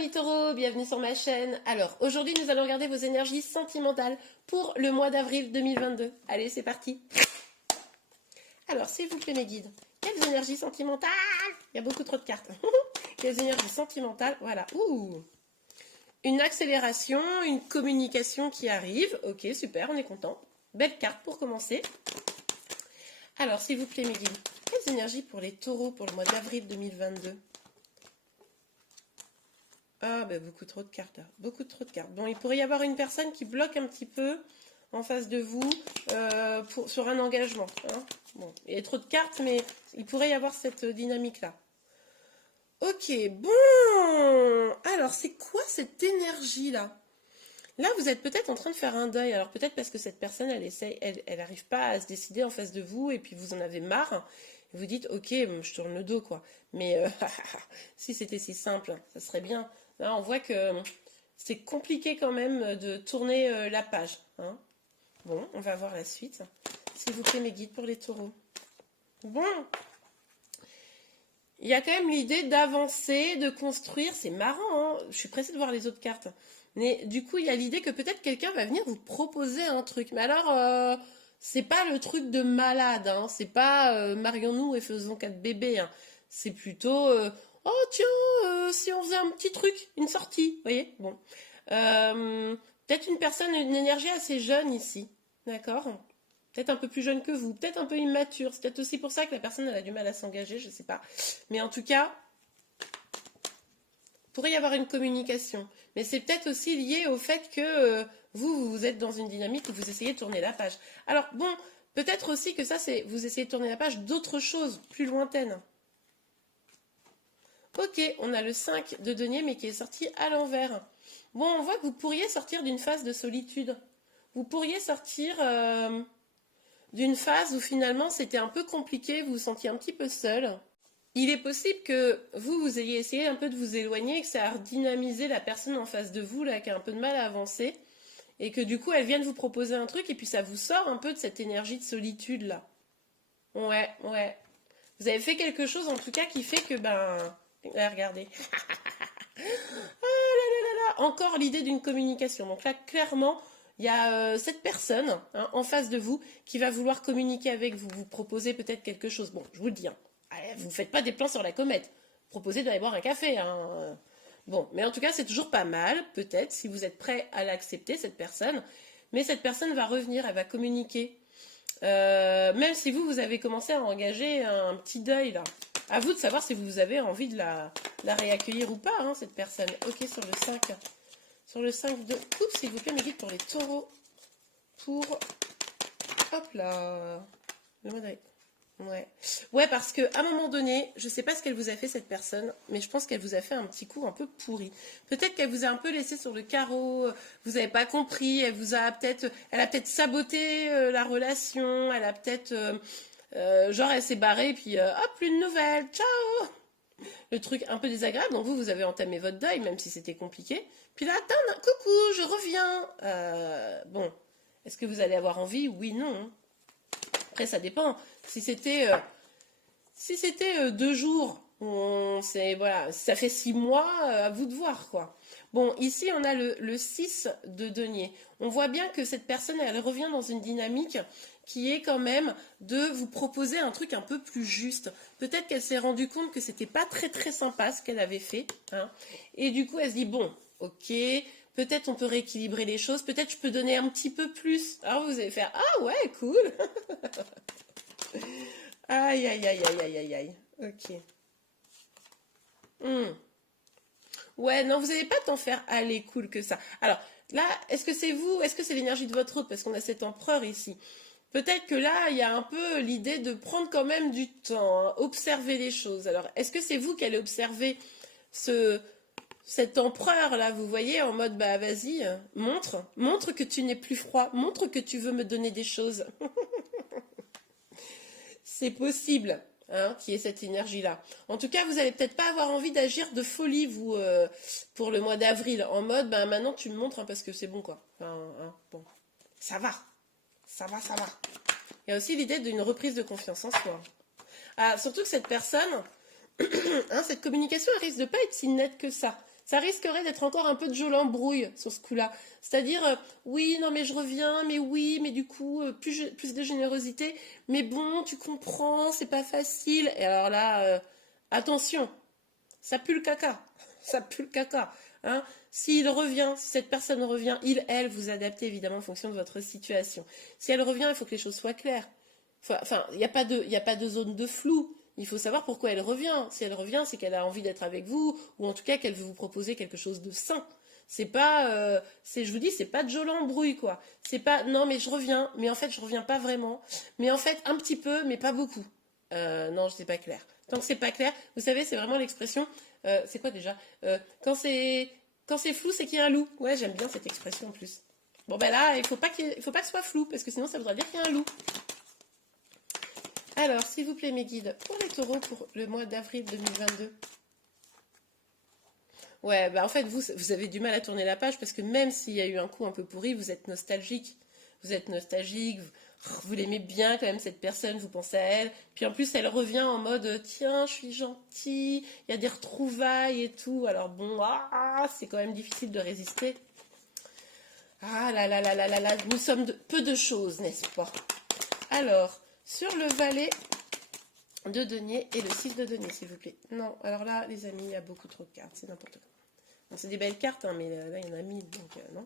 amis taureaux, bienvenue sur ma chaîne. Alors, aujourd'hui, nous allons regarder vos énergies sentimentales pour le mois d'avril 2022. Allez, c'est parti. Alors, s'il vous plaît, mes guides, quelles énergies sentimentales? Il y a beaucoup trop de cartes. Quelles énergies sentimentales? Voilà. Ouh. Une accélération, une communication qui arrive. Ok, super, on est content. Belle carte pour commencer. Alors, s'il vous plaît, mes guides, quelles énergies pour les taureaux pour le mois d'avril 2022? Ah, ben beaucoup trop de cartes là. Beaucoup trop de cartes. Bon, il pourrait y avoir une personne qui bloque un petit peu en face de vous sur un engagement. Hein. Bon, il y a trop de cartes, mais il pourrait y avoir cette dynamique-là. Ok, bon. Alors, c'est quoi cette énergie-là? Là, vous êtes peut-être en train de faire un deuil. Alors, peut-être parce que cette personne, elle n'arrive pas à se décider en face de vous et puis vous en avez marre. Vous dites, ok, je tourne le dos, quoi. Mais si c'était si simple, ça serait bien. Là, on voit que c'est compliqué quand même de tourner la page. Hein. Bon, on va voir la suite. S'il vous plaît, mes guides pour les taureaux. Bon. Il y a quand même l'idée d'avancer, de construire. C'est marrant, hein. Je suis pressée de voir les autres cartes. Mais du coup, il y a l'idée que peut-être quelqu'un va venir vous proposer un truc. Mais alors, c'est pas le truc de malade. Hein. C'est pas marions-nous et faisons 4 bébés. Hein. C'est plutôt oh tiens, si on faisait un petit truc, une sortie. Vous voyez? Bon. Peut-être une personne, une énergie assez jeune ici. D'accord? Peut-être un peu plus jeune que vous, peut-être un peu immature. C'est peut-être aussi pour ça que la personne elle a du mal à s'engager, je ne sais pas. Mais en tout cas, il pourrait y avoir une communication. Mais c'est peut-être aussi lié au fait que vous êtes dans une dynamique où vous essayez de tourner la page. Alors bon, peut-être aussi que ça, c'est vous essayez de tourner la page d'autres choses plus lointaines. Ok, on a le 5 de denier, mais qui est sorti à l'envers. Bon, on voit que vous pourriez sortir d'une phase de solitude. Vous pourriez sortir d'une phase où finalement c'était un peu compliqué, vous vous sentiez un petit peu seul. Il est possible que vous ayez essayé un peu de vous éloigner et que ça a redynamisé la personne en face de vous, là, qui a un peu de mal à avancer, et que du coup elle vient de vous proposer un truc et puis ça vous sort un peu de cette énergie de solitude là. Ouais, ouais. Vous avez fait quelque chose en tout cas qui fait que, là, regardez. Ah là là là là, encore l'idée d'une communication. Donc là, clairement, il y a cette personne en face de vous qui va vouloir communiquer avec vous, vous proposer peut-être quelque chose. Bon, je vous le dis, vous ne faites pas des plans sur la comète. Proposez d'aller boire un café. Hein. Bon, mais en tout cas, c'est toujours pas mal, peut-être, si vous êtes prêt à l'accepter, cette personne. Mais cette personne va revenir, elle va communiquer. Même si vous avez commencé à engager un petit deuil, là. À vous de savoir si vous avez envie de la réaccueillir ou pas, hein, cette personne. Ok, sur le 5. Sur le 5 de coupe, s'il vous plaît, mes guides pour les taureaux. Pour... Hop là. Le mode avec. Ouais. Ouais, parce qu'à un moment donné, je sais pas ce qu'elle vous a fait, cette personne, mais je pense qu'elle vous a fait un petit coup un peu pourri. Peut-être qu'elle vous a un peu laissé sur le carreau, vous n'avez pas compris, elle a peut-être saboté la relation, elle a peut-être... genre, elle s'est barrée, puis hop, plus de nouvelles, ciao! Le truc un peu désagréable, donc vous avez entamé votre deuil, même si c'était compliqué. Puis là, coucou, je reviens. Bon, est-ce que vous allez avoir envie? Oui, non. Après, ça dépend. Si c'était 2 jours, voilà, ça fait 6 mois, à vous de voir, quoi. Bon, ici, on a le 6 de denier. On voit bien que cette personne, elle revient dans une dynamique qui est quand même de vous proposer un truc un peu plus juste. Peut-être qu'elle s'est rendue compte que c'était pas très très sympa ce qu'elle avait fait. Hein, et du coup, elle se dit, bon, ok, peut-être on peut rééquilibrer les choses, peut-être je peux donner un petit peu plus. Alors vous allez faire, ah ouais, cool. Aïe, aïe, aïe, aïe, aïe, aïe, aïe. Ok. Ouais, non, vous n'allez pas t'en faire aller cool que ça. Alors, là, est-ce que c'est vous? Est-ce que c'est l'énergie de votre autre? Parce qu'on a cet empereur ici. Peut-être que là, il y a un peu l'idée de prendre quand même du temps, hein, observer les choses. Alors, est-ce que c'est vous qui allez observer cet empereur-là, vous voyez, en mode, vas-y, montre que tu n'es plus froid, montre que tu veux me donner des choses. C'est possible. Hein, qui est cette énergie-là. En tout cas, vous n'allez peut-être pas avoir envie d'agir de folie, vous, pour le mois d'avril, en mode, maintenant tu me montres, hein, parce que c'est bon, quoi. Enfin, hein, bon, ça va. Ça va, ça va. Il y a aussi l'idée d'une reprise de confiance en soi. Ah, surtout que cette personne, hein, cette communication, elle risque de pas être si nette que ça. Ça risquerait d'être encore un peu de jeu l'embrouille sur ce coup-là. C'est-à-dire, oui, non, mais je reviens, mais oui, mais du coup, plus de générosité. Mais bon, tu comprends, c'est pas facile. Et alors là, attention, ça pue le caca. Ça pue le caca. Hein. S'il revient, si cette personne revient, il, elle, vous adaptez évidemment en fonction de votre situation. Si elle revient, il faut que les choses soient claires. Enfin, il n'y a pas de zone de flou. Il faut savoir pourquoi elle revient. Si elle revient, c'est qu'elle a envie d'être avec vous, ou en tout cas qu'elle veut vous proposer quelque chose de sain. C'est pas, je vous dis, c'est pas de joli embrouille, quoi. C'est pas, non, mais je reviens, mais en fait, je reviens pas vraiment. Mais en fait, un petit peu, mais pas beaucoup. Non, c'est pas clair. Tant que c'est pas clair, vous savez, c'est vraiment l'expression. C'est quoi déjà quand c'est flou, c'est qu'il y a un loup. Ouais, j'aime bien cette expression en plus. Bon, ben là, il faut pas que ce soit flou, parce que sinon, ça voudra dire qu'il y a un loup. Alors, s'il vous plaît, mes guides, pour les taureaux, pour le mois d'avril 2022. Ouais, bah en fait, vous avez du mal à tourner la page parce que même s'il y a eu un coup un peu pourri, vous êtes nostalgique. Vous êtes nostalgique, vous l'aimez bien quand même, cette personne, vous pensez à elle. Puis en plus, elle revient en mode, tiens, je suis gentille, il y a des retrouvailles et tout. Alors bon, c'est quand même difficile de résister. Ah là là là là là là, nous sommes peu de choses, n'est-ce pas? Alors, sur le valet de denier et le 6 de denier, s'il vous plaît. Non, alors là, les amis, il y a beaucoup trop de cartes, c'est n'importe quoi. Bon, c'est des belles cartes, hein, mais là, il y en a 1000, donc non.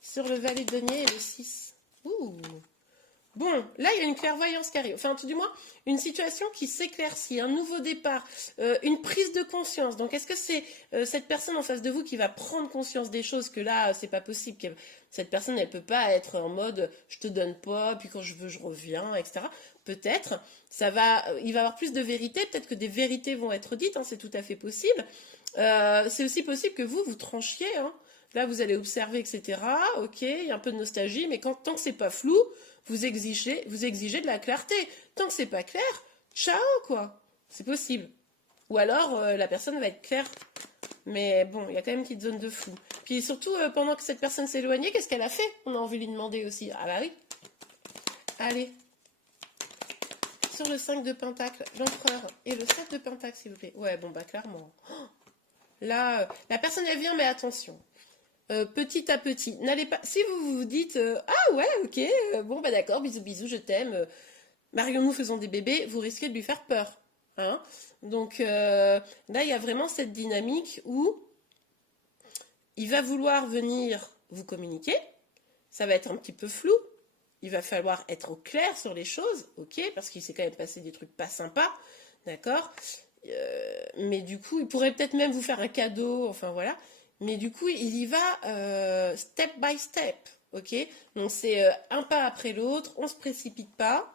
Sur le valet de denier et le 6. Ouh. Bon, là, il y a une clairvoyance qui arrive. Enfin, tout du moins, une situation qui s'éclaircit, un nouveau départ, une prise de conscience. Donc, est-ce que c'est cette personne en face de vous qui va prendre conscience des choses que là, c'est pas possible. Cette personne, elle peut pas être en mode je te donne pas, puis quand je veux, je reviens, etc. Peut-être, il va y avoir plus de vérité. Peut-être que des vérités vont être dites. Hein, c'est tout à fait possible. C'est aussi possible que vous tranchiez. Hein. Là, vous allez observer, etc. Ok, il y a un peu de nostalgie, mais tant que c'est pas flou, vous exigez de la clarté. Tant que c'est pas clair, ciao, quoi. C'est possible. Ou alors, la personne va être claire. Mais bon, il y a quand même une petite zone de flou. Puis surtout, pendant que cette personne s'éloignait, qu'est-ce qu'elle a fait? On a envie de lui demander aussi. Ah bah oui. Allez. Sur le 5 de pentacle, l'empereur. Et le 7 de pentacle, s'il vous plaît. Ouais, bon, bah clairement. Là, la personne, elle vient, mais attention. Petit à petit. N'allez pas. Si vous vous dites ah ouais, ok, bon bah d'accord, bisous bisous, je t'aime. Marions-nous, faisons des bébés, vous risquez de lui faire peur. Hein. Donc là, il y a vraiment cette dynamique où il va vouloir venir vous communiquer. Ça va être un petit peu flou. Il va falloir être au clair sur les choses, ok, parce qu'il s'est quand même passé des trucs pas sympas, d'accord. Mais du coup, il pourrait peut-être même vous faire un cadeau, enfin voilà. Mais du coup, il y va step by step, ok. Donc c'est un pas après l'autre, on ne se précipite pas.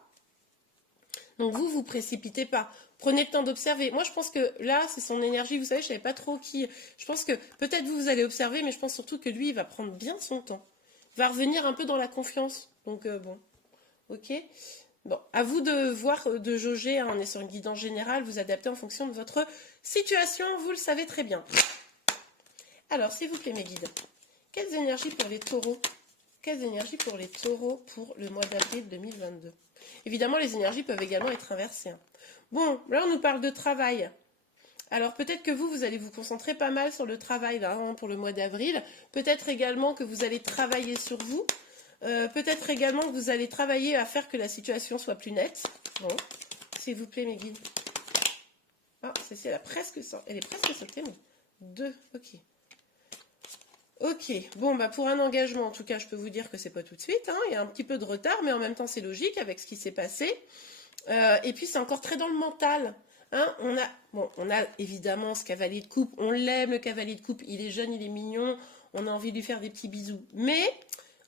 Donc vous précipitez pas. Prenez le temps d'observer. Moi, je pense que là, c'est son énergie. Vous savez, je ne savais pas trop qui. Je pense que peut-être vous allez observer, mais je pense surtout que lui, il va prendre bien son temps. Il va revenir un peu dans la confiance. Donc bon, ok. Bon, à vous de voir, de jauger. Hein, on est sur une guidance générale. Vous adaptez en fonction de votre situation. Vous le savez très bien. Alors, s'il vous plaît, mes guides, quelles énergies pour les taureaux? Quelles énergies pour les taureaux pour le mois d'avril 2022? Évidemment, les énergies peuvent également être inversées. Hein. Bon, là, on nous parle de travail. Alors, peut-être que vous allez vous concentrer pas mal sur le travail là, hein, pour le mois d'avril. Peut-être également que vous allez travailler sur vous. Peut-être également que vous allez travailler à faire que la situation soit plus nette. Bon, s'il vous plaît, mes guides. Ah, celle-ci, elle est presque sautée, mais 2, ok. Ok, bon, bah pour un engagement, en tout cas, je peux vous dire que c'est pas tout de suite. Hein. Il y a un petit peu de retard, mais en même temps, c'est logique avec ce qui s'est passé. Et puis, c'est encore très dans le mental. Hein. On a évidemment ce cavalier de coupe. On l'aime, le cavalier de coupe. Il est jeune, il est mignon. On a envie de lui faire des petits bisous. Mais,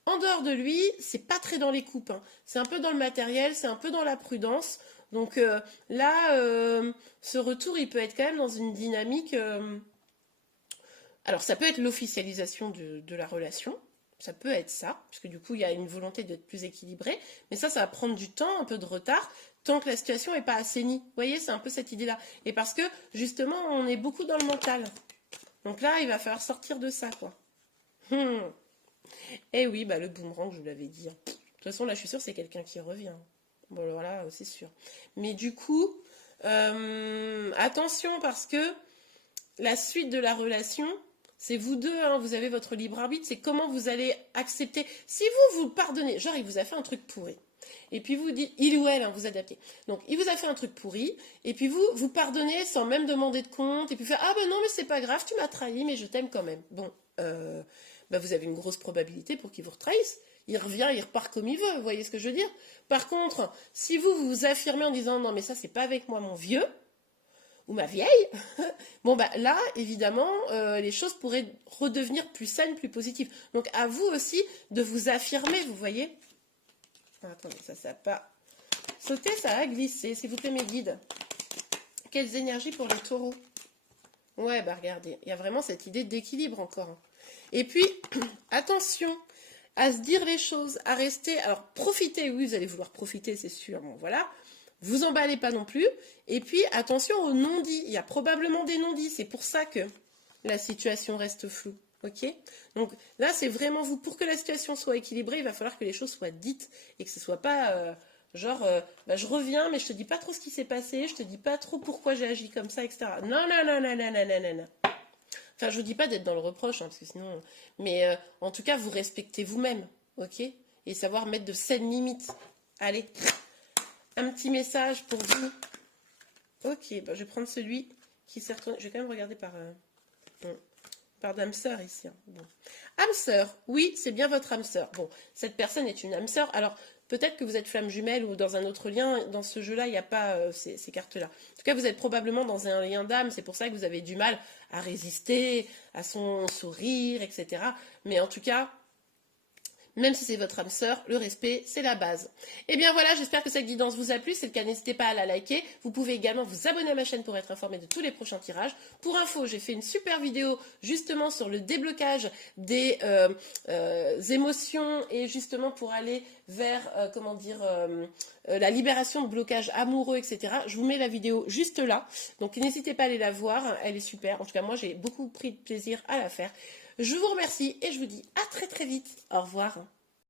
en dehors de lui, c'est pas très dans les coupes. Hein. C'est un peu dans le matériel, c'est un peu dans la prudence. Donc là, ce retour, il peut être quand même dans une dynamique... Alors, ça peut être l'officialisation de la relation, ça peut être ça, parce que du coup, il y a une volonté d'être plus équilibré, mais ça va prendre du temps, un peu de retard, tant que la situation n'est pas assainie. Vous voyez, c'est un peu cette idée-là. Et parce que, justement, on est beaucoup dans le mental. Donc là, il va falloir sortir de ça, quoi. Et oui, bah, le boomerang, je vous l'avais dit. De toute façon, là, je suis sûre, c'est quelqu'un qui revient. Bon, voilà, c'est sûr. Mais du coup, attention, parce que la suite de la relation... C'est vous deux, hein, vous avez votre libre arbitre, c'est comment vous allez accepter. Si vous pardonnez, genre il vous a fait un truc pourri, et puis vous dites, il ou elle, hein, vous adaptez. Donc il vous a fait un truc pourri, et puis vous pardonnez sans même demander de compte, et puis faire, ah ben non mais c'est pas grave, tu m'as trahi, mais je t'aime quand même. Bon, bah vous avez une grosse probabilité pour qu'il vous retrahisse. Il revient, il repart comme il veut, vous voyez ce que je veux dire? Par contre, si vous vous affirmez en disant, non mais ça c'est pas avec moi mon vieux, ou ma vieille, bon bah là, évidemment, les choses pourraient redevenir plus saines, plus positives. Donc à vous aussi de vous affirmer, vous voyez. Attendez, ça n'a pas sauté, ça a glissé. S'il vous plaît, mes guides. Quelles énergies pour les taureaux? Ouais, bah regardez, il y a vraiment cette idée d'équilibre encore. Et puis, attention à se dire les choses, à rester... Alors, profitez, oui, vous allez vouloir profiter, c'est sûr, bon, voilà. Vous emballez pas non plus. Et puis, attention aux non-dits. Il y a probablement des non-dits. C'est pour ça que la situation reste floue. Ok? Donc là, c'est vraiment vous. Pour que la situation soit équilibrée, il va falloir que les choses soient dites et que ce soit pas genre, bah, je reviens, mais je te dis pas trop ce qui s'est passé, je te dis pas trop pourquoi j'ai agi comme ça, etc. Non, non, non, non, non, non, non, non, non. Enfin, je vous dis pas d'être dans le reproche, hein, parce que sinon... Mais en tout cas, vous respectez vous-même, ok? Et savoir mettre de saines limites. Allez, un petit message pour vous. Ok, bah, je vais prendre celui qui s'est retourné. Je vais quand même regarder par d'âme sœur ici. Hein. Bon. Âme sœur, oui, c'est bien votre âme sœur. Bon, cette personne est une âme sœur. Alors, peut-être que vous êtes flamme jumelle ou dans un autre lien. Dans ce jeu-là, il n'y a pas ces cartes-là. En tout cas, vous êtes probablement dans un lien d'âme. C'est pour ça que vous avez du mal à résister à son sourire, etc. Mais en tout cas... Même si c'est votre âme sœur, le respect, c'est la base. Et bien voilà, j'espère que cette guidance vous a plu. Si c'est le cas, n'hésitez pas à la liker. Vous pouvez également vous abonner à ma chaîne pour être informé de tous les prochains tirages. Pour info, j'ai fait une super vidéo justement sur le déblocage des émotions et justement pour aller vers, la libération de blocages amoureux, etc. Je vous mets la vidéo juste là. Donc n'hésitez pas à aller la voir, elle est super. En tout cas, moi, j'ai beaucoup pris de plaisir à la faire. Je vous remercie et je vous dis à très très vite. Au revoir.